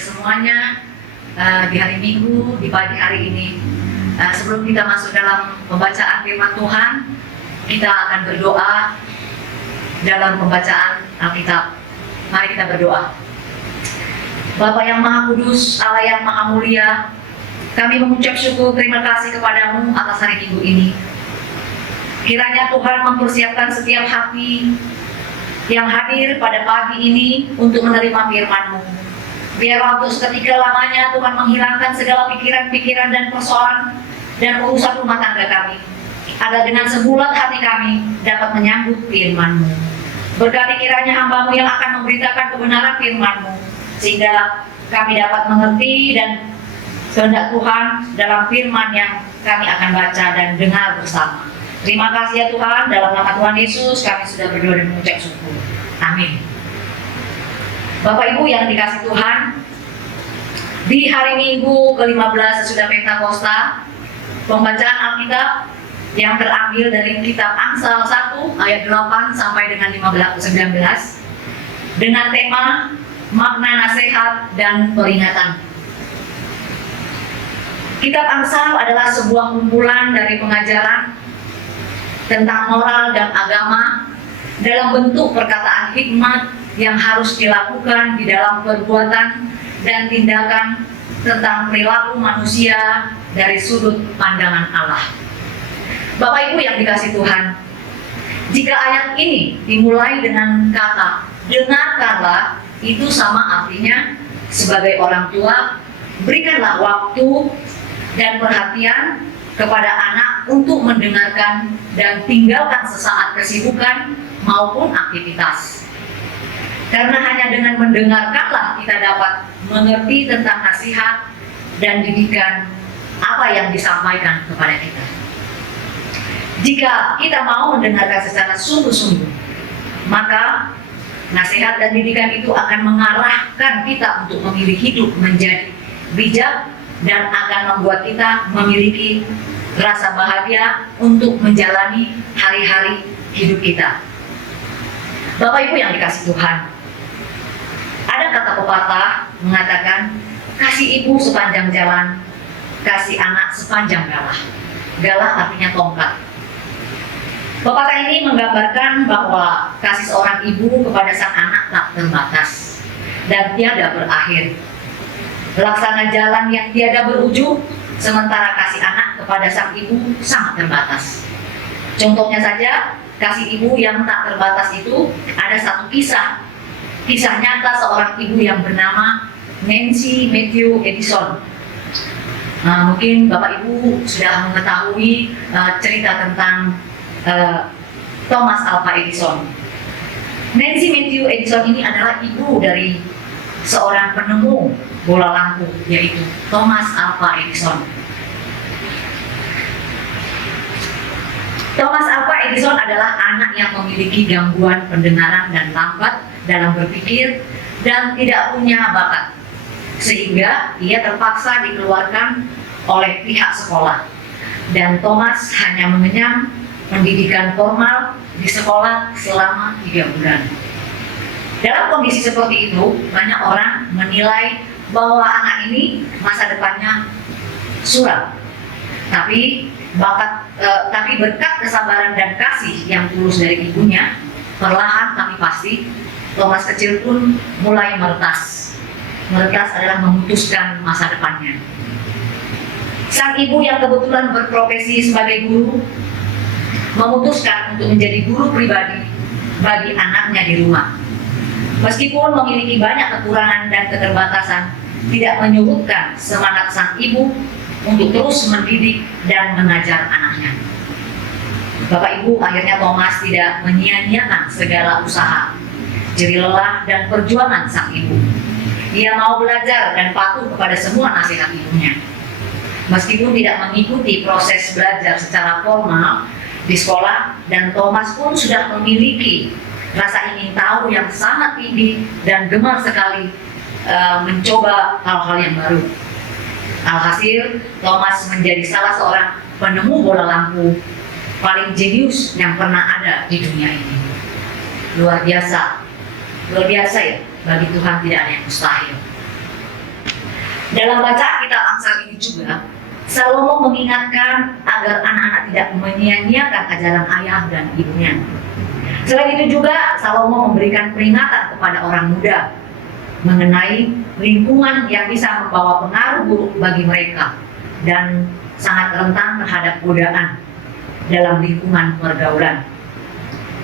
semuanya di hari Minggu, di pagi hari ini. Sebelum kita masuk dalam pembacaan firman Tuhan, kita akan berdoa dalam pembacaan Alkitab. Mari kita berdoa. Bapa yang Maha Kudus, Allah yang Maha Mulia, kami mengucap syukur terima kasih kepadamu atas hari Minggu ini. Kiranya Tuhan mempersiapkan setiap hati yang hadir pada pagi ini untuk menerima firman-Mu. Biarlah untuk seketika lamanya Tuhan menghilangkan segala pikiran-pikiran dan persoalan dan urusan rumah tangga kami, agar dengan sebulat hati kami dapat menyambut firman-Mu. Berkati kiranya hamba-Mu yang akan memberitakan kebenaran firman-Mu, sehingga kami dapat mengerti dan kehendak Tuhan dalam firman yang kami akan baca dan dengar bersama. Terima kasih ya Tuhan, dalam nama Tuhan Yesus kami sudah berdoa dan mengucap syukur. Amin. Bapak Ibu yang dikasihi Tuhan, di hari Minggu ke-15 sesudah Pentakosta, pembacaan Alkitab yang terambil dari kitab Amsal 1 ayat 8 sampai dengan 19 dengan tema makna nasihat dan peringatan. Kitab Amsal adalah sebuah kumpulan dari pengajaran tentang moral dan agama dalam bentuk perkataan hikmat yang harus dilakukan di dalam perbuatan dan tindakan tentang perilaku manusia dari sudut pandangan Allah. Bapak Ibu yang dikasihi Tuhan, jika ayat ini dimulai dengan kata dengarkanlah, itu sama artinya sebagai orang tua berikanlah waktu dan perhatian kepada anak untuk mendengarkan dan tinggalkan sesaat kesibukan maupun aktivitas. Karena hanya dengan mendengarkanlah kita dapat mengerti tentang nasihat dan didikan apa yang disampaikan kepada kita. Jika kita mau mendengarkan secara sungguh-sungguh, maka nasihat dan didikan itu akan mengarahkan kita untuk memilih hidup menjadi bijak dan akan membuat kita memiliki rasa bahagia untuk menjalani hari-hari hidup kita. Bapak Ibu yang dikasihi Tuhan, ada kata pepatah mengatakan, kasih ibu sepanjang jalan, kasih anak sepanjang galah. Galah artinya tongkat. Pepatah ini menggambarkan bahwa kasih seorang ibu kepada sang anak tak terbatas dan tiada berakhir. Laksana jalan yang tiada berujung, sementara kasih anak kepada sang ibu sangat terbatas. Contohnya saja, kasih ibu yang tak terbatas itu ada satu kisah nyata seorang ibu yang bernama Nancy Matthew Edison. Mungkin Bapak Ibu sudah mengetahui cerita tentang Thomas Alva Edison. Nancy Matthew Edison ini adalah ibu dari seorang penemu bola lampu, yaitu Thomas Alva Edison. Thomas Alva Edison adalah anak yang memiliki gangguan pendengaran dan lambat dalam berpikir dan tidak punya bakat, sehingga ia terpaksa dikeluarkan oleh pihak sekolah, dan Thomas hanya mengenyam pendidikan formal di sekolah selama 3 bulan. Dalam kondisi seperti itu, banyak orang menilai bahwa anak ini masa depannya suram. Tapi berkat kesabaran dan kasih yang tulus dari ibunya, perlahan tapi pasti Thomas kecil pun mulai meretas. Meretas adalah memutuskan masa depannya. Sang ibu yang kebetulan berprofesi sebagai guru memutuskan untuk menjadi guru pribadi bagi anaknya di rumah. Meskipun memiliki banyak kekurangan dan keterbatasan, tidak menyurutkan semangat sang ibu untuk terus mendidik dan mengajar anaknya. Bapak Ibu, akhirnya Thomas tidak menyia-nyiakan segala usaha, jerih lelah dan perjuangan sang ibu. Ia mau belajar dan patuh kepada semua nasihat ibunya. Meskipun tidak mengikuti proses belajar secara formal di sekolah, dan Thomas pun sudah memiliki rasa ingin tahu yang sangat tinggi dan gemar sekali mencoba hal-hal yang baru. Alhasil, Thomas menjadi salah seorang penemu bola lampu paling jenius yang pernah ada di dunia ini. Luar biasa ya, bagi Tuhan tidak ada yang mustahil. Dalam bacaan kita Amsal ini juga, Salomo mengingatkan agar anak-anak tidak menyia-nyiakan ajaran ayah dan ibunya. Selain itu juga, Salomo memberikan peringatan kepada orang muda mengenai lingkungan yang bisa membawa pengaruh buruk bagi mereka dan sangat rentan terhadap godaan dalam lingkungan pergaulan.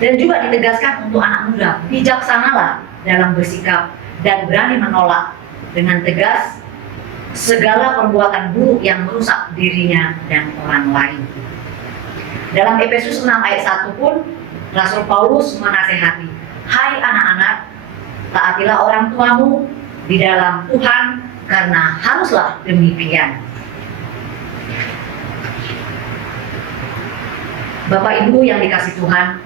Dan juga ditegaskan untuk anak muda, bijaksanalah dalam bersikap dan berani menolak dengan tegas segala perbuatan buruk yang merusak dirinya dan orang lain. Dalam Efesus 6 ayat 1 pun, Rasul Paulus menasehati, "Hai anak-anak, taatilah orang tuamu di dalam Tuhan, karena haruslah demikian." Bapak Ibu yang dikasihi Tuhan,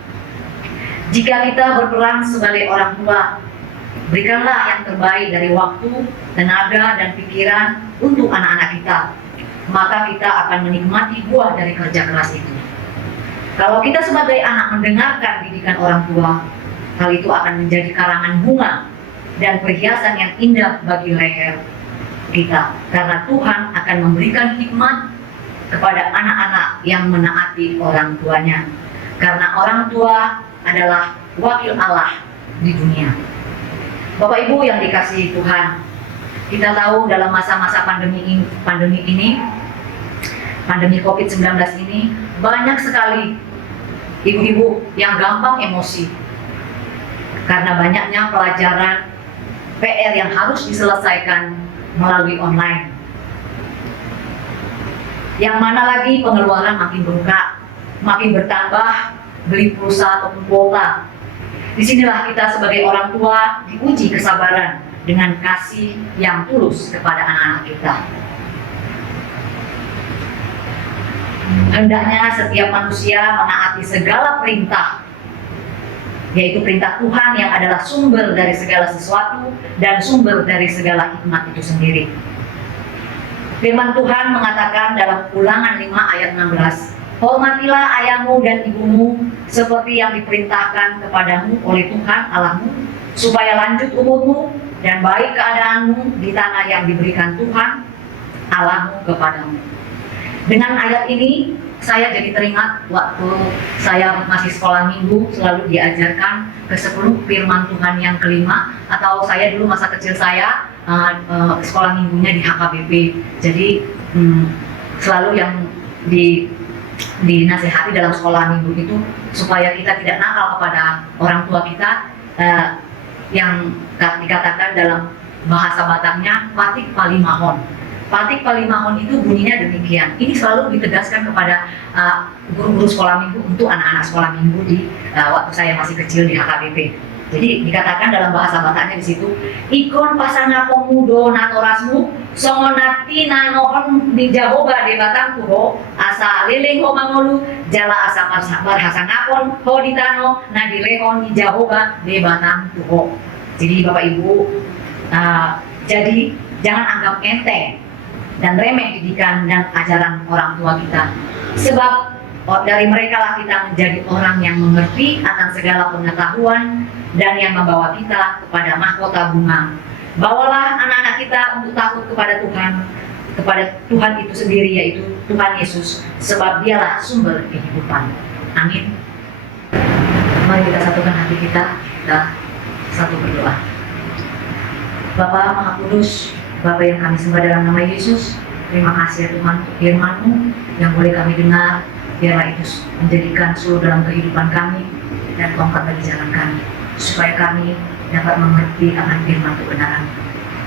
jika kita berperan sebagai orang tua, berikanlah yang terbaik dari waktu, tenaga, dan pikiran untuk anak-anak kita. Maka kita akan menikmati buah dari kerja keras itu. Kalau kita sebagai anak mendengarkan didikan orang tua, hal itu akan menjadi karangan bunga dan perhiasan yang indah bagi leher kita. Karena Tuhan akan memberikan hikmat kepada anak-anak yang menaati orang tuanya. Karena orang tua adalah wakil Allah di dunia. Bapak Ibu yang dikasihi Tuhan, kita tahu dalam masa-masa pandemi ini, pandemi COVID-19 ini, banyak sekali ibu-ibu yang gampang emosi karena banyaknya pelajaran PR yang harus diselesaikan melalui online. Yang mana lagi pengeluaran makin bengkak, makin bertambah, beli pulsa ataupun kuota. Disinilah kita sebagai orang tua diuji kesabaran dengan kasih yang tulus kepada anak-anak kita. Hendaknya setiap manusia menaati segala perintah, yaitu perintah Tuhan yang adalah sumber dari segala sesuatu dan sumber dari segala hikmat itu sendiri. Firman Tuhan mengatakan dalam Ulangan 5 ayat 16, "Hormatilah ayahmu dan ibumu seperti yang diperintahkan kepadamu oleh Tuhan Allahmu, supaya lanjut umurmu dan baik keadaanmu di tanah yang diberikan Tuhan Allahmu kepadamu." Dengan ayat ini, saya jadi teringat waktu saya masih sekolah minggu, selalu diajarkan ke-10 firman Tuhan yang kelima, atau saya dulu masa kecil saya sekolah minggunya di HKBP. Jadi selalu yang dinasehati dalam sekolah minggu itu supaya kita tidak nakal kepada orang tua kita, yang dikatakan dalam bahasa Bataknya patik palimahon. Patik palimahon itu bunyinya demikian. Ini selalu ditegaskan kepada guru-guru sekolah minggu untuk anak-anak sekolah minggu di waktu saya masih kecil di HKBP. Jadi dikatakan dalam bahasa Bataknya di situ, "Ikon pasana pemudo natorasmu songonati nanohon di Jahoba de batang kuho asa leleng ho mangolu jala asa barhasangapon ho ditano nadilehon di Jahoba de batang kuho." Jadi Bapak Ibu, jadi jangan anggap enteng dan remeh didikan dan ajaran orang tua kita. Sebab dari mereka lah kita menjadi orang yang mengerti akan segala pengetahuan dan yang membawa kita kepada mahkota bunga. Bawalah anak-anak kita untuk takut kepada Tuhan itu sendiri, yaitu Tuhan Yesus, sebab dialah sumber kehidupan. Amin. Mari kita satukan hati kita satu berdoa. Bapa Maha Kudus, Bapa yang kami sembah dalam nama Yesus, terima kasih ya Tuhan untuk firman-Mu yang boleh kami dengar. Biarlah itu menjadikan seluruh dalam kehidupan kami dan tongkat bagi jalan kami, supaya kami dapat mengerti akan firman kebenaran.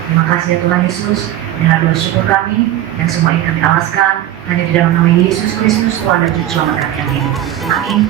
Terima kasih ya Tuhan Yesus. Dengan doa syukur kami yang semua ini kami alaskan hanya di dalam nama Yesus Kristus, Tuhan dan Juru Selamat kami. Amin.